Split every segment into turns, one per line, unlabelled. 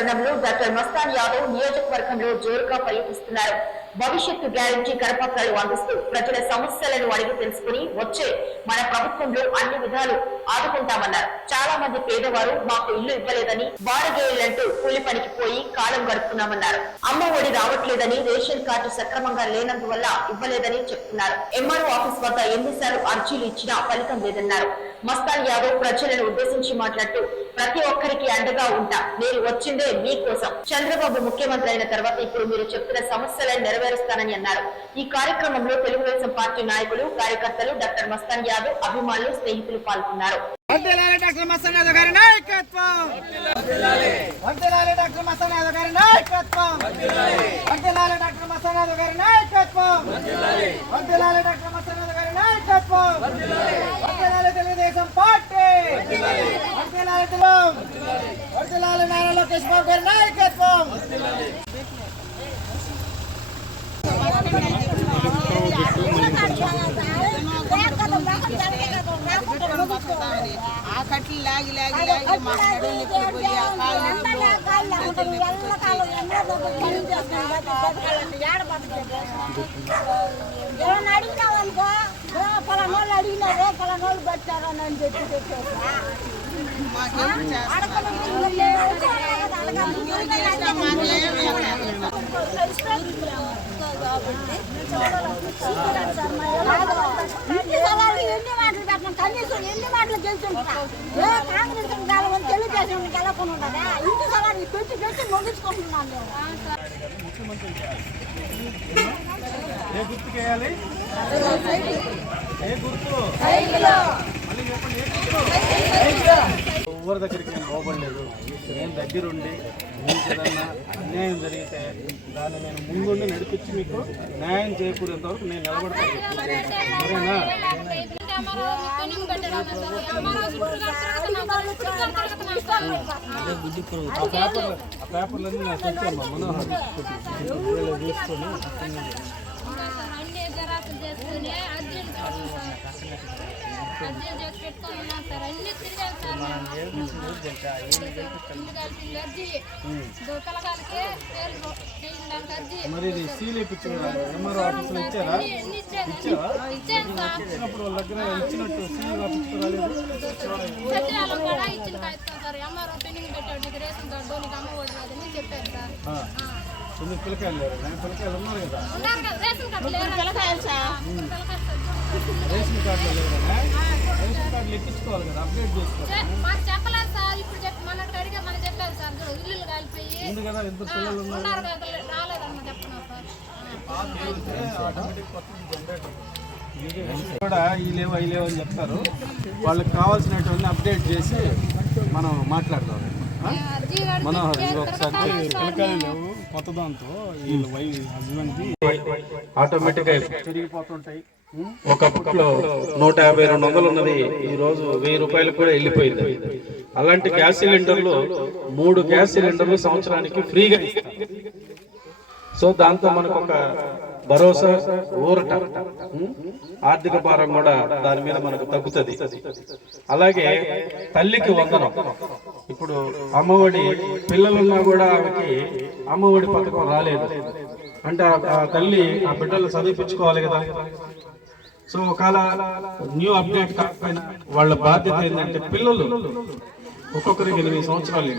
తరుణంలో డాక్టర్ మస్తాన్ యాదవ్ నియోజకవర్గంలో జోరుగా పర్యటిస్తున్నారు. భవిష్యత్తు గ్యారంటీ కరపత్రాలు అందిస్తూ ప్రజల సమస్యలను అడిగి తెలుసుకుని వచ్చే మన ప్రభుత్వంలో అన్ని విధాలు ఆదుకుంటామన్నారు. చాలా మంది పేదవారు మాకు ఇల్లు ఇవ్వలేదని వారగేయులంటూ కూలి పనికి పోయి కాలం గడుపుతున్నామన్నారు. అమ్మ ఒడి రావట్లేదని రేషన్ కార్డు సక్రమంగా లేనందువల్ల ఇవ్వలేదని చెప్తున్నారు. ఎంఆర్ఓ ఆఫీస్ వద్ద ఎన్నిసార్లు అర్జీలు ఇచ్చినా ఫలితం లేదన్నారు. మస్తాన్ యాదవ్ ప్రజలను ఉద్దేశించి మాట్లాడుతూ ప్రతి ఒక్కరికి అండగా ఉంటా. మీరు వచ్చిందే మీకోసం చంద్రబాబు ముఖ్యమంత్రి అయిన తర్వాత ఇప్పుడు మీరు చెప్తున్న సమస్యలను నెరవేరుస్తానని అన్నారు. ఈ కార్యక్రమంలో తెలుగుదేశం పార్టీ నాయకులు కార్యకర్తలు డాక్టర్ మస్తాన్ యాదవ్ అభిమానులు స్నేహితులు పాల్గొన్నారు.
డాక్టర్ మస్తాన్ యాదవ్ గారి నాయకత్వం! డాక్టర్ మస్తాన్ యాదవ్ గారి నాయకత్వం! డాక్టర్ మస్తాన్ యాదవ్ గారి నాయకత్వం! డాక్టర్ మస్తాన్ యాదవ్ గారి నాయకత్వం! తెలుగుదేశం పార్టీ. వర్ధిల్లాలి నారా లోకేష్ బాబు గారి నాయకత్వం.
ఆ కట్లు లాగి లాగి లాగి మా నడుము పోయి ఆ కాళ్ళు
ఎవరైనా అడిగినావనుకో? పలానోళ్ళు అడిగినారే పలానోళ్ళు పెట్టారు అని చెప్పి ఎన్ని మాటలు పెట్టిన కనీసం ఎన్ని మాటలు గెలుచుంటా ఏ కాంగ్రెస్ కాలం తెలుగుదేశం గెలకుండా ఉండదా ఇంటి స్థలాలు పెట్టి పెట్టి ముగించుకుంటున్నాం మేము
ఏ గుర్తుకు వేయాలి ఏ గుర్తు ఎవరి దగ్గరికి నేను పోబడలేదు. నేను దగ్గరుండి మీకు ఏదన్నా అన్యాయం జరిగితే దాన్ని నేను ముందుండి నడిపించి మీకు న్యాయం చేయకూడేంత వరకు నేను నిలబడతాను. సరేనా? ఆ పేపర్ ఆ పేపర్లన్నీ నాకు తెచ్చామ్మా మనోహర్. వీళ్ళు తీసుకొని
అన్ని జరాకులు చేసుకుని అర్జీలు చూడండి సార్ అర్జీలు చేసి పెట్టుకొని ఉన్నాం సార్ అన్ని తిరిగాం సార్ మేము ఇల్లు కలిపి అర్జీ పిల్లగాలకి పేర్లు చేయడానికి అర్జీ
మరి సీల్ ఇప్పించు ఎంఆర్ఓ ఆఫీస్లో ఇచ్చారా? ఇచ్చినప్పుడు వాళ్ళ దగ్గర ఇచ్చినట్టు సీల్ తొమ్మిది పిల్లకాయలు పిల్లకాయలు ఉన్నారు కదా?
పిల్లకాయలు సార్.
రేషన్ కార్డులో లేరు కదా రేషన్ కార్డులు ఎక్కించుకోవాలి కదా అప్డేట్ చేసుకోవాలి
చెప్పలేదు సార్ ఇప్పుడు చెప్పి మన అడిగే మన సార్. ఇల్లులు కాలిపోయి
ఉంది కదా ఎంత పిల్లలు ఉన్నారు.
సార్?
ఆటోమేటిక్ కూడా ఈ లేవు అవి లేవు అని చెప్తారు. వాళ్ళకి కావాల్సినటువంటి అప్డేట్ చేసి మనం మాట్లాడదాం. ఆ? మనోహర్ ఇది ఒకసారి పిల్లకాయలు లేవు కొత్త దాంతో వీళ్ళ వై హస్బెండ్కి ఆటోమేటిక్గా పెరిగిపోతుంటాయి ఒకప్పట్లో నూట యాభై రెండు వందలు ఉన్నది. ఈ రోజు వెయ్యి రూపాయలకు కూడా వెళ్ళిపోయింది. అలాంటి గ్యాస్ సిలిండర్లు మూడు గ్యాస్ సిలిండర్లు సంవత్సరానికి ఫ్రీగా సో దాంతో మనకు ఒక భరోసా ఊరట. ఆర్థిక భారం కూడా దాని మీద మనకు తగ్గుతుంది. అలాగే తల్లికి వందనం. ఇప్పుడు అమ్మఒడి పిల్లలున్నా కూడా ఆమెకి అమ్మఒడి పథకం రాలేదు. అంటే ఆ- ఆ తల్లి ఆ బిడ్డలు చదివించుకోవాలి కదా. సో ఒకవేళ న్యూ అప్డేట్ కాకపోయినా వాళ్ళ బాధ్యత ఏంటంటే పిల్లలు ఒక్కొక్కరికి ఎనిమిది సంవత్సరాలు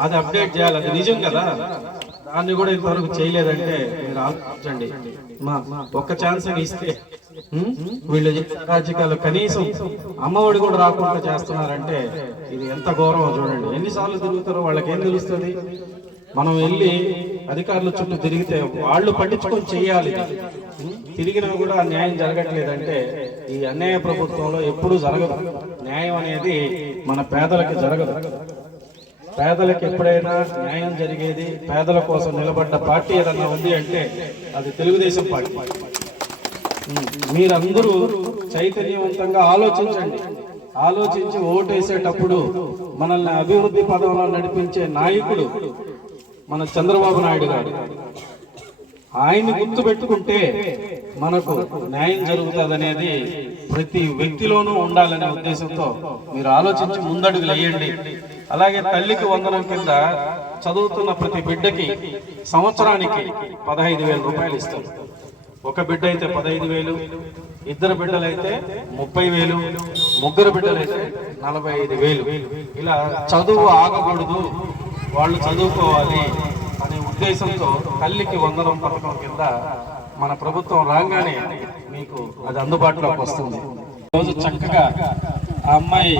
అది అప్డేట్ చేయాలి అది నిజం కదా? దాన్ని కూడా ఇంతవరకు చేయలేదంటే మీరు ఆలోచించండి. మా ఒక్క ఛాన్స్ ఇస్తే వీళ్ళు రాజకీయాలు కనీసం అమ్మఒడి కూడా రాకుండా చేస్తున్నారంటే ఇది ఎంత గౌరవం చూడండి. ఎన్నిసార్లు తిరుగుతారో వాళ్ళకి ఏం తెలుస్తుంది? మనం వెళ్ళి అధికారుల చుట్టూ తిరిగితే వాళ్ళు పట్టించుకొని చెయ్యాలి తిరిగినా కూడా న్యాయం జరగట్లేదంటే ఈ అన్యాయ ప్రభుత్వంలో ఎప్పుడూ జరగదు. న్యాయం అనేది మన పేదలకి జరగదు. పేదలకు ఎప్పుడైనా న్యాయం జరిగేది పేదల కోసం నిలబడ్డ పార్టీ ఏదన్నా ఉంది అంటే అది తెలుగుదేశం పార్టీ. మీరందరూ చైతన్యవంతంగా ఆలోచించండి. ఆలోచించి ఓటేసేటప్పుడు మనల్ని అభివృద్ధి పదంలో నడిపించే నాయకుడు మన చంద్రబాబు నాయుడు గారు. ఆయన్ని గుర్తు పెట్టుకుంటే మనకు న్యాయం జరుగుతుంది అనేది ప్రతి వ్యక్తిలోనూ ఉండాలనే ఉద్దేశంతో మీరు ఆలోచించి ముందడుగులు వేయండి. అలాగే తల్లికి వందనం కింద చదువుతున్న ప్రతి బిడ్డకి సంవత్సరానికి పదహైదు వేల రూపాయలు ఇస్తారు. ఒక బిడ్డ అయితే పదహైదు వేలు ఇద్దరు బిడ్డలైతే ముప్పై వేలు ముగ్గురు బిడ్డలైతే నలభై ఐదు వేలు. ఇలా చదువు ఆగకూడదు. వాళ్ళు చదువుకోవాలి అనే ఉద్దేశంతో తల్లికి వందనం పథకం కింద మన ప్రభుత్వం రాగానే మీకు అది అందుబాటులోకి వస్తుంది. రోజు చక్కగా ఆ అమ్మాయి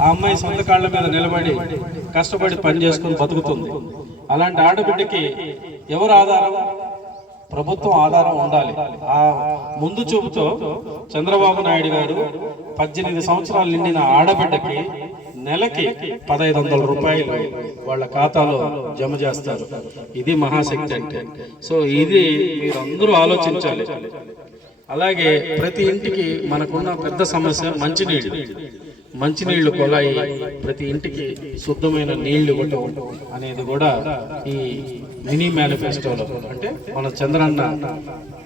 ఆ అమ్మాయి సొంత కాళ్ళ మీద నిలబడి కష్టపడి పని చేసుకుని బతుకుతుంది. అలాంటి ఆడబిడ్డకి ఎవరు ఆధారం? ప్రభుత్వం ఆధారం ఉండాలి. ఆ ముందు చూపుతో చంద్రబాబు నాయుడు గారు పద్దెనిమిది సంవత్సరాలు నిండిన ఆడబిడ్డకి నెలకి పదహైదు వందల రూపాయలు వాళ్ళ ఖాతాలో జమ చేస్తారు. ఇది మహాశక్తి అంటే. సో ఇది మీరు అందరూ ఆలోచించాలి. అలాగే ప్రతి ఇంటికి మనకున్న పెద్ద సమస్య మంచినీళ్ళు. మంచినీళ్ళు కొలాయి ప్రతి ఇంటికి శుద్ధమైన నీళ్ళు ఇవ్వటం అనేది కూడా ఈ మినీ మేనిఫెస్టోలో అంటే మన చంద్రన్న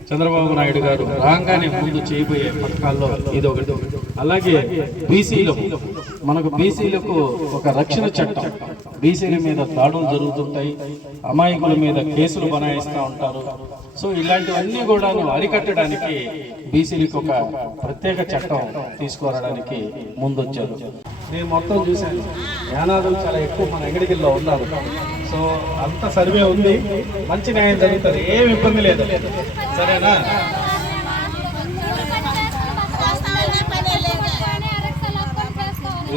చంద్రబాబు నాయుడు గారు రాగానే ముందు చేయబోయే పథకాల్లో ఇది ఒకటి అలాగే బీసీలకు మనకు బీసీలకు ఒక రక్షణ చట్టం. బీసీల మీద దాడులు జరుగుతుంటాయి అమాయకుల మీద కేసులు బనాయిస్తూ ఉంటారు. సో ఇలాంటివన్నీ కూడా అరికట్టడానికి బీసీలకు ఒక ప్రత్యేక చట్టం తీసుకురావడానికి ముందొచ్చారు. నేను మొత్తం చూశాను. యానాదులు చాలా ఎక్కువ మన ఎంగడిగిల్లో ఉన్నారు. సో అంత సర్వే ఉంది. మంచి న్యాయం జరుగుతుంది. ఏం ఇబ్బంది లేదు. సరేనా?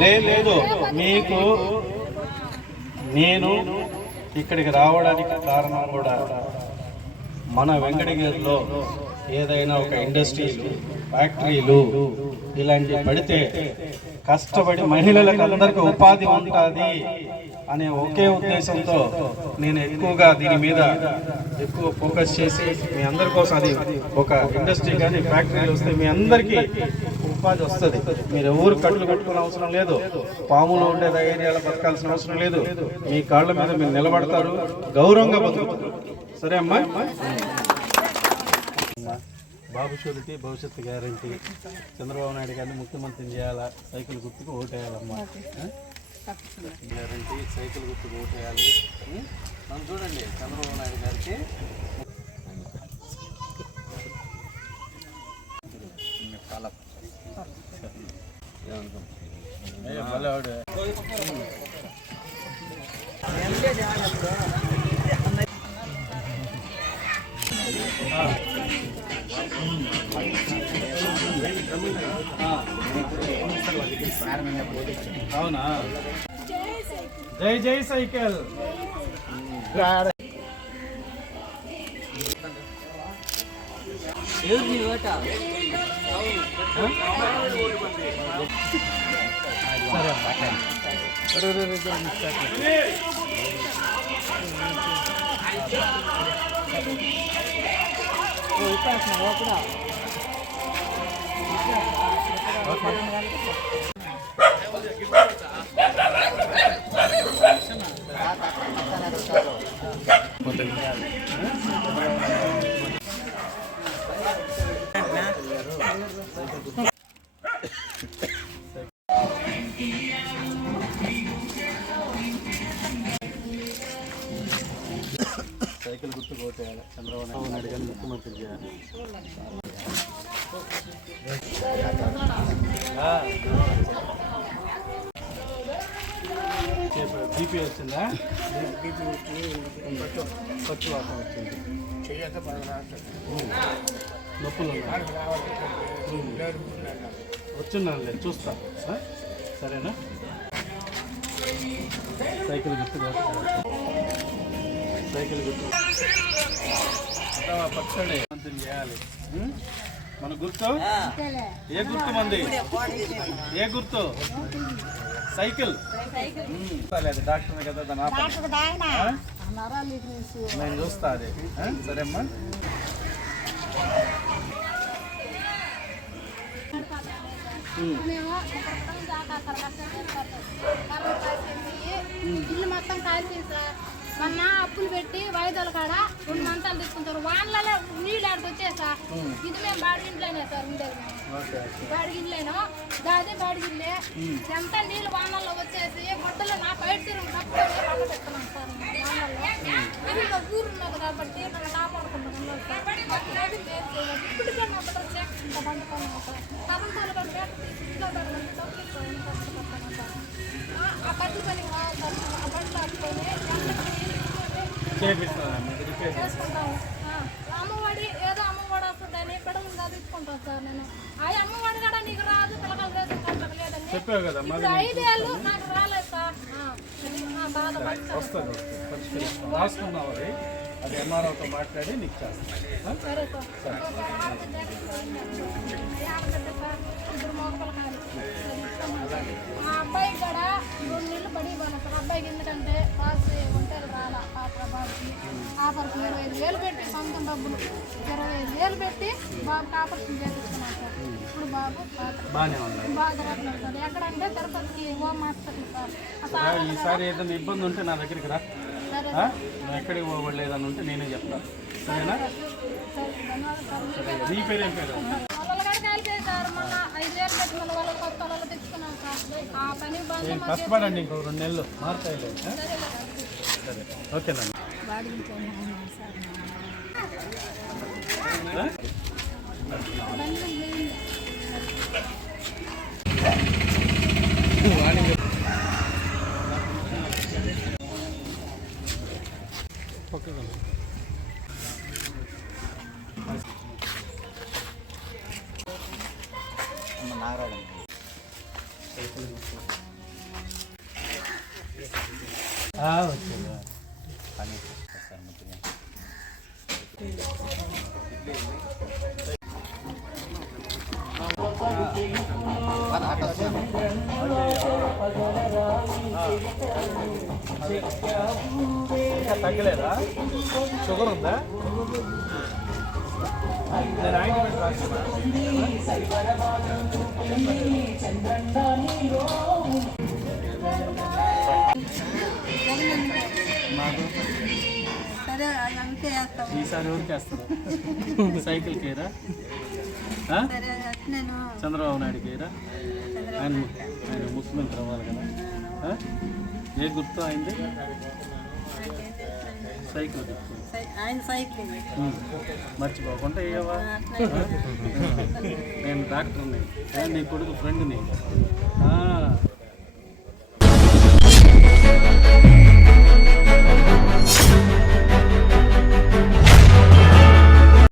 లేదు
లే లేదు. మీకు నేను ఇక్కడికి రావడానికి కారణం కూడా మన వెంకటగిరిలో ఏదైనా ఒక ఇండస్ట్రీలు ఫ్యాక్టరీలు ఇలాంటివి పడితే కష్టపడి మహిళలకు అందరికీ ఉపాధి ఉంటుంది అనే ఒకే ఉద్దేశంతో నేను ఎక్కువగా దీని మీద ఎక్కువ ఫోకస్ చేసి మీ అందరి కోసం అది ఒక ఇండస్ట్రీ కానీ ఫ్యాక్టరీలు వస్తే మీ అందరికీ ఉపాధి వస్తుంది. మీరు ఎవరు కట్లు కట్టుకునే అవసరం లేదు. పాములో ఉండే ధైర్యాలు బతకాల్సిన అవసరం లేదు. మీ కాళ్ళ మీద మీరు నిలబడతారు. గౌరవంగా బతుకుతారు. సరే అమ్మా? బాబు షూరిటీ భవిష్యత్తు గ్యారంటీ. చంద్రబాబు నాయుడు గారిని ముఖ్యమంత్రిని చేయాలా? సైకిల్ గుర్తుకు ఓటేయాలమ్మా. గ్యారంటీ సైకిల్ గుర్తుకు ఓటేయాలి? మనం చూడండి చంద్రబాబు నాయుడు గారికి అవునా? జై జై సైకిల్. సైకిల్ గుర్తు కోటేయాలి చంద్రబాబు నాయుడు గారిని ముఖ్యమంత్రి చేయాలి బీపీ వచ్చిందా? పచ్చి వాసన వచ్చింది నొప్పులు ఉన్నాయి. వచ్చిందండి చూస్తా సరేనా? సైకిల్ గుర్తు సైకిల్ గుర్తు. పచ్చడి. మంత్రిని చేయాలి మన గుర్తు? ఏ గుర్తు మంది? ఏ గుర్తు? సైకిల్. డాక్టర్ కదా నేను చూస్తా అది? సరేమ్మా.
ఇల్లు మొత్తం కాల్చింది సార్. మొన్న అప్పులు పెట్టి వాయిదాల కాడ రెండు మంతాలు తీసుకుంటే సార్ వానలలో నీళ్ళు ఆడికి వచ్చేసా? ఇది మేము బాడిగింట్లోనే సార్ ఉండేది బాడిగిల్లేను దాది బాడిగిల్లే ఎంత నీళ్ళు వానల్లో వచ్చేసి గుడ్డలో నా బయట తిరుగు పెడుతున్నాం సార్ వానల్లో. అది ఇంకా ఊరు ఉన్నది కాబట్టి నన్ను కాపాడుకుంటున్నాం సార్. మాకు ఏది లేదు సార్. ఇప్పటికే నా బిడ్డ చేస్తుంటా పండుకున్నాం సార్. కరెంటాలు కూడా వేట తీసి ఇంట్లో సార్ ఆ- బండ్లు పని ఆ ఆడుకొని చేసుకుంటాము అమ్మఒడి ఏదో అమ్మఒడి వస్తుందని పిడలు చదివించుకుంటాం సార్ నేను. ఆ అమ్మఒడి కూడా నీకు రాదు ఇప్పుడు
మళ్ళీ
ఐదేళ్ళు నాకు రాలేదు సార్.
వస్తుంది రాసుకున్నావు అది. అది ఎంఆర్ఓతో మాట్లాడి నీకు చేస్తాను?
సరే సార్. మా అబ్బాయికి కూడా రెండు నెలలు పడి పోయినా సార్. అబ్బాయికి ఎందుకంటే పాస్ ఒంటేలు రాలా పాప బాబుకి ఆఫర్కి ఇరవై ఐదు వేలు పెట్టి సొంతం డబ్బులు ఇరవై ఐదు వేలు పెట్టి బాబుకి ఆపరేషన్ చేయించుకున్నాం సార్. ఇప్పుడు బాబు బాగా తిరగట్లేదు సార్ ఎక్కడంటే తిరుపతికి హోమ్ హాస్పిటల్ సార్. ఆ
ఈసారి ఏదైనా ఇబ్బంది ఉంటే నా దగ్గరికి రా. ఆ? ఎక్కడికి ఏదైనా ఉంటే నేనే చెప్తాను సరేనా? నీ పేరేం పేరు?
మన వాళ్ళు కొత్త పొలాలు తెచ్చుకున్నాం సార్ ఆ పని
కష్టపడండి ఇంకో రెండు నెలలు? సరే. ఓకేనండి ఆ? ఓకేనండి ఆ, ఓకే ఇంకా తగ్గలేదా? షుగర్ ఉందా? ఈసారి ఊరికి వేస్తారు సైకిల్ కేరా? చంద్రబాబు నాయుడు కేరా? ఆయన ఆయన ముఖ్యమంత్రి అవ్వాలి కదా? ఏ గుర్తు అయింది సైకిల్
ఆయన సైకిల్.
మర్చిపోకుండా ఏవా నేను డాక్టర్ని నీ కొడుకు ఫ్రెండ్ని.